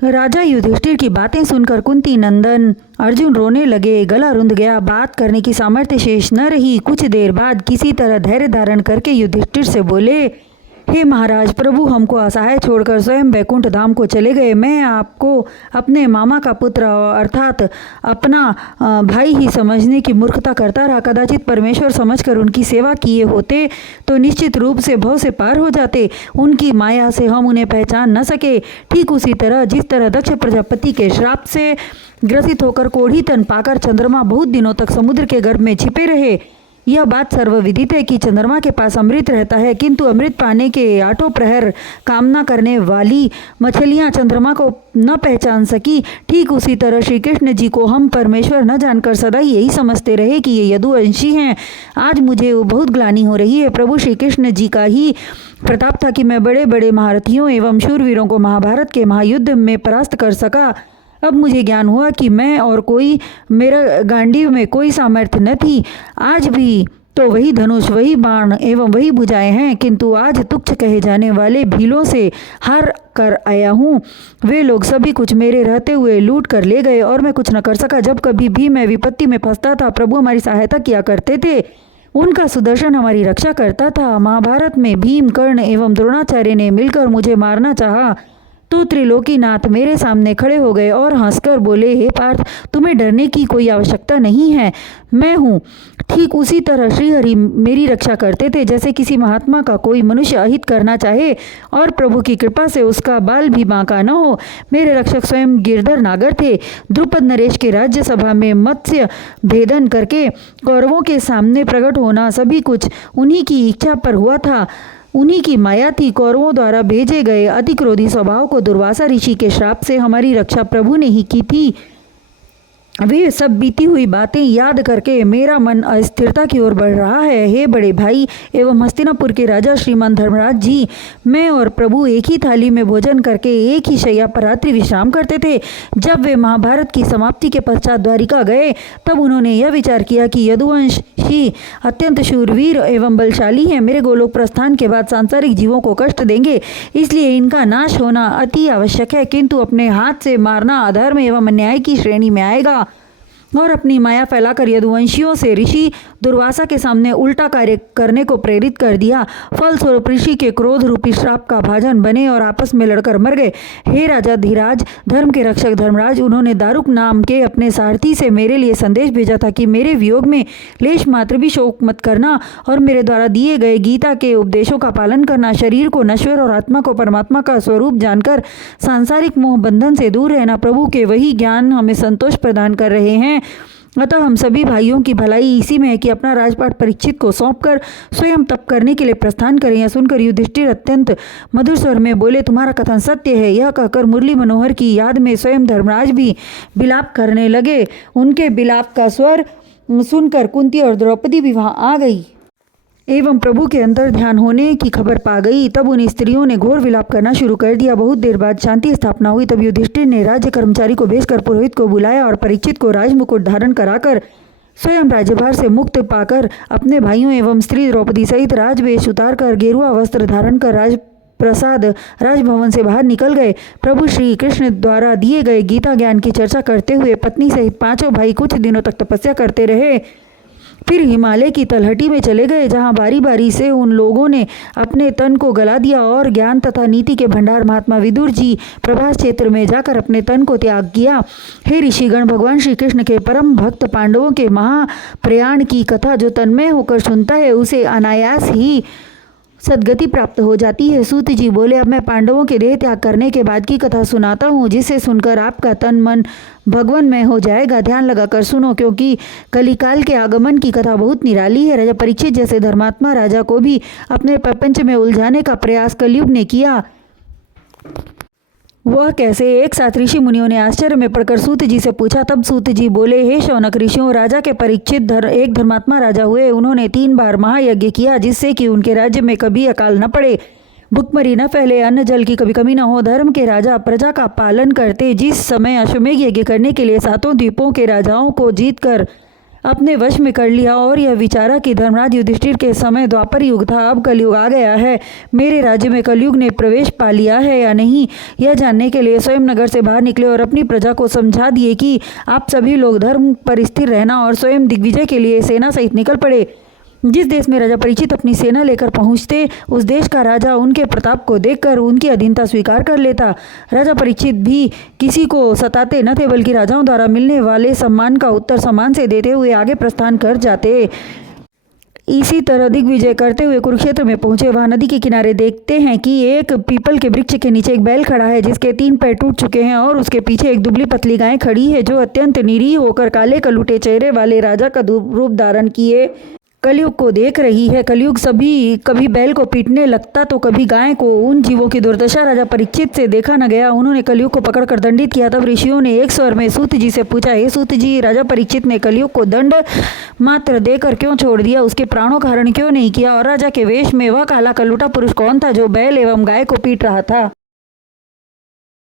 राजा युधिष्ठिर की बातें सुनकर कुंती नंदन अर्जुन रोने लगे। गला रुंध गया, बात करने की सामर्थ्य शेष न रही। कुछ देर बाद किसी तरह धैर्य धारण करके युधिष्ठिर से बोले, हे महाराज, प्रभु हमको असहाय छोड़कर स्वयं वैकुंठ धाम को चले गए। मैं आपको अपने मामा का पुत्र अर्थात अपना भाई ही समझने की मूर्खता करता रहा। कदाचित परमेश्वर समझकर उनकी सेवा किए होते तो निश्चित रूप से भव से पार हो जाते। उनकी माया से हम उन्हें पहचान न सके। ठीक उसी तरह जिस तरह दक्ष प्रजापति के श्राप से ग्रसित होकर कोढ़ी तन पाकर चंद्रमा बहुत दिनों तक समुद्र के गर्भ में छिपे रहे। यह बात सर्वविदित है कि चंद्रमा के पास अमृत रहता है, किंतु अमृत पाने के 8 प्रहर कामना करने वाली मछलियां चंद्रमा को न पहचान सकी। ठीक उसी तरह श्री कृष्ण जी को हम परमेश्वर न जानकर सदा ही यही समझते रहे कि ये यदुवंशी हैं। आज मुझे बहुत ग्लानि हो रही है। प्रभु श्री कृष्ण जी का ही प्रताप था कि मैं बड़े बड़े महारथियों एवं शूरवीरों को महाभारत के महायुद्ध में परास्त कर सका। अब मुझे ज्ञान हुआ कि मैं और कोई मेरा गांडीव में कोई सामर्थ्य न थी। आज भी तो वही धनुष, वही बाण एवं वही भुजाएं हैं, किंतु आज तुच्छ कहे जाने वाले भीलों से हार कर आया हूँ। वे लोग सभी कुछ मेरे रहते हुए लूट कर ले गए और मैं कुछ न कर सका। जब कभी भी मैं विपत्ति में फंसता था, प्रभु हमारी सहायता किया करते थे। उनका सुदर्शन हमारी रक्षा करता था। महाभारत में भीम, कर्ण एवं द्रोणाचार्य ने मिलकर मुझे मारना चाहा तो त्रिलोकीनाथ मेरे सामने खड़े हो गए और हंसकर बोले, हे पार्थ, तुम्हें डरने की कोई आवश्यकता नहीं है, मैं हूँ। ठीक उसी तरह श्रीहरि मेरी रक्षा करते थे। जैसे किसी महात्मा का कोई मनुष्य अहित करना चाहे और प्रभु की कृपा से उसका बाल भी बांका न हो। मेरे रक्षक स्वयं गिरधर नागर थे। द्रुपद नरेश के राज्यसभा में मत्स्य भेदन करके कौरवों के सामने प्रकट होना सभी कुछ उन्हीं की इच्छा पर हुआ था। उन्हीं की माया थी। कौरवों द्वारा भेजे गए अति क्रोधी स्वभाव को दुर्वासा ऋषि के श्राप से हमारी रक्षा प्रभु ने ही की थी। वे सब बीती हुई बातें याद करके मेरा मन अस्थिरता की ओर बढ़ रहा है। हे बड़े भाई एवं हस्तिनापुर के राजा श्रीमान धर्मराज जी, मैं और प्रभु एक ही थाली में भोजन करके एक ही शैया पर रात्रि विश्राम करते थे। जब वे महाभारत की समाप्ति के पश्चात द्वारिका गए, तब उन्होंने यह विचार किया कि यदुवंशी अत्यंत शूरवीर एवं बलशाली हैं। मेरे गोलोक प्रस्थान के बाद सांसारिक जीवों को कष्ट देंगे, इसलिए इनका नाश होना अति आवश्यक है, किंतु अपने हाथ से मारना अधर्म एवं अन्याय की श्रेणी में आएगा। और अपनी माया फैलाकर यदुवंशियों से ऋषि दुर्वासा के सामने उल्टा कार्य करने को प्रेरित कर दिया। फलस्वरूप ऋषि के क्रोध रूपी श्राप का भाजन बने और आपस में लड़कर मर गए। हे राजा धीराज, धर्म के रक्षक धर्मराज, उन्होंने दारुक नाम के अपने सारथी से मेरे लिए संदेश भेजा था कि मेरे वियोग में लेश मात्र भी शोक मत करना और मेरे द्वारा दिए गए गीता के उपदेशों का पालन करना। शरीर को नश्वर और आत्मा को परमात्मा का स्वरूप जानकर सांसारिक मोह बंधन से दूर रहना। प्रभु के वही ज्ञान हमें संतोष प्रदान कर रहे हैं। अतः हम सभी भाइयों की भलाई इसी में है कि अपना राजपाट परीक्षित को सौंपकर स्वयं तप करने के लिए प्रस्थान करें। यह सुनकर युधिष्ठिर अत्यंत मधुर स्वर में बोले, तुम्हारा कथन सत्य है। यह कहकर मुरली मनोहर की याद में स्वयं धर्मराज भी विलाप करने लगे। उनके विलाप का स्वर सुनकर कुंती और द्रौपदी भी वहां आ गई एवं प्रभु के अंतर ध्यान होने की खबर पा गई। तब उन स्त्रियों ने घोर विलाप करना शुरू कर दिया। बहुत देर बाद शांति स्थापना हुई। तब युधिष्ठिर ने राज्य कर्मचारी को भेजकर पुरोहित को बुलाया और परीक्षित को राजमुकुट धारण कराकर स्वयं राज्यभार से मुक्त पाकर अपने भाइयों एवं स्त्री द्रौपदी सहित राजवेश उतार कर गेरुआ वस्त्र धारण कर राजप्रसाद राजभवन से बाहर निकल गए। प्रभु श्री कृष्ण द्वारा दिए गए गीता ज्ञान की चर्चा करते हुए पत्नी सहित 5 भाई कुछ दिनों तक तपस्या करते रहे। फिर हिमालय की तलहटी में चले गए, जहाँ बारी बारी से उन लोगों ने अपने तन को गला दिया और ज्ञान तथा नीति के भंडार महात्मा विदुर जी प्रभास क्षेत्र में जाकर अपने तन को त्याग किया। हे ऋषिगण, भगवान श्री कृष्ण के परम भक्त पांडवों के महाप्रयाण की कथा जो तन्मय होकर सुनता है, उसे अनायास ही सदगति प्राप्त हो जाती है। सूत जी बोले, अब मैं पांडवों के देह त्याग करने के बाद की कथा सुनाता हूँ, जिसे सुनकर आपका तन मन भगवानमय हो जाएगा। ध्यान लगाकर सुनो, क्योंकि कलिकाल के आगमन की कथा बहुत निराली है। राजा परीक्षित जैसे धर्मात्मा राजा को भी अपने प्रपंच में उलझाने का प्रयास कलयुग ने किया। वह कैसे? एक साथ ऋषि मुनियों ने आश्चर्य में पड़कर सूत जी से पूछा। तब सूत जी बोले, हे शौनक ऋषियों, राजा के परीक्षित एक धर्मात्मा राजा हुए। उन्होंने 3 बार महायज्ञ किया, जिससे कि उनके राज्य में कभी अकाल न पड़े, भुखमरी न फैले, अन्न जल की कभी कमी न हो। धर्म के राजा प्रजा का पालन करते। जिस समय अश्वमेध यज्ञ करने के लिए 7 द्वीपों के राजाओं को जीत कर अपने वश में कर लिया और यह विचारा कि धर्मराज युधिष्ठिर के समय द्वापर युग था, अब कलयुग आ गया है। मेरे राज्य में कलयुग ने प्रवेश पा लिया है या नहीं, यह जानने के लिए स्वयं नगर से बाहर निकले और अपनी प्रजा को समझा दिए कि आप सभी लोग धर्म पर स्थिर रहना और स्वयं दिग्विजय के लिए सेना सहित निकल पड़े। जिस देश में राजा परीक्षित अपनी सेना लेकर पहुंचते, उस देश का राजा उनके प्रताप को देखकर उनकी अधीनता स्वीकार कर लेता। राजा परीक्षित भी किसी को सताते न थे, बल्कि राजाओं द्वारा मिलने वाले सम्मान का उत्तर सम्मान से देते हुए आगे प्रस्थान कर जाते। इसी तरह दिग्विजय करते हुए कुरुक्षेत्र में पहुंचे। वहां नदी के किनारे देखते हैं कि एक पीपल के वृक्ष के नीचे एक बैल खड़ा है, जिसके 3 पैर टूट चुके हैं, और उसके पीछे एक दुबली पतली गाय खड़ी है, जो अत्यंत निरीह होकर काले कलूटे चेहरे वाले राजा का रूप धारण किए कलयुग को देख रही है। कलयुग सभी कभी बैल को पीटने लगता तो कभी गाय को। उन जीवों की दुर्दशा राजा परीक्षित से देखा न गया। उन्होंने कलयुग को पकड़कर दंडित किया। तब ऋषियों ने एक स्वर में सूत जी से पूछा, हे सूत जी, राजा परीक्षित ने कलयुग को दंड मात्र देकर क्यों छोड़ दिया? उसके प्राणों का हरण क्यों नहीं किया? और राजा के वेश में वह काला कलूटा पुरुष कौन था जो बैल एवं गाय को पीट रहा था?